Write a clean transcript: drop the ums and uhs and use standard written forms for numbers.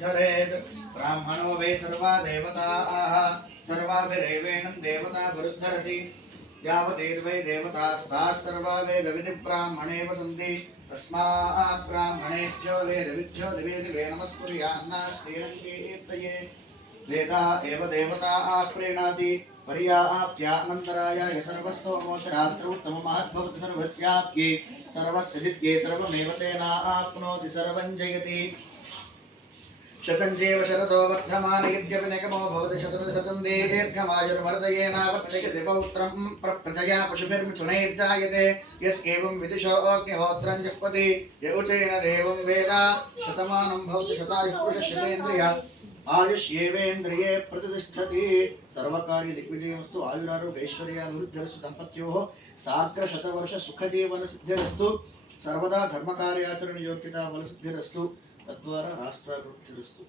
धरेत् ब्राह्मणो वै सर्वा देवताः सर्वाभिरेवेणं देवता गुरुद्धरति यावदेर्वै देवतास्ताः सर्वा वेदविधिब्राह्मणेव सन्ति तस्मात् ब्राह्मणेभ्यो वेदविद्भ्यो दिवे दिवे नमस्कुर्यान्नास्तेन कीर्तये वेदा एव देवताः प्रीणाति पर्याप्त्यानन्तराय सर्वस्तोमोचरात्रोत्तममहद्भवति सर्वस्याप्ये सर्वस्य जित्ये सर्वमेव तेनाप्नोति सर्वं जयति शतञ्चैव शरदो वर्धमान यद्यपि निगमो भवति शतं दीर्घमायुर्वर्धयेनावर्तयति पौत्रं प्रजया पशुभिर्मिथुनैर्जायते यस्येवं विदुषो अग्निहोत्रं जह्वति य उचेन देवं वेद शतमानं भवति शतायुः पुरुषशतेन्द्रिय आयुष्येवेन्द्रिये प्रतिष्ठति सर्वकार्य दिग्विजयमस्तु आयुरारोग्यैश्वर्याभिवृद्धिरस्तु दम्पत्योः सार्धशतवर्ष सुखजीवनसिद्धिरस्तु सर्वदा धर्मकार्याचरणयोग्यता बलसिद्धिरस्तु तद्वारा राष्ट्राभिवृद्धिरस्तु।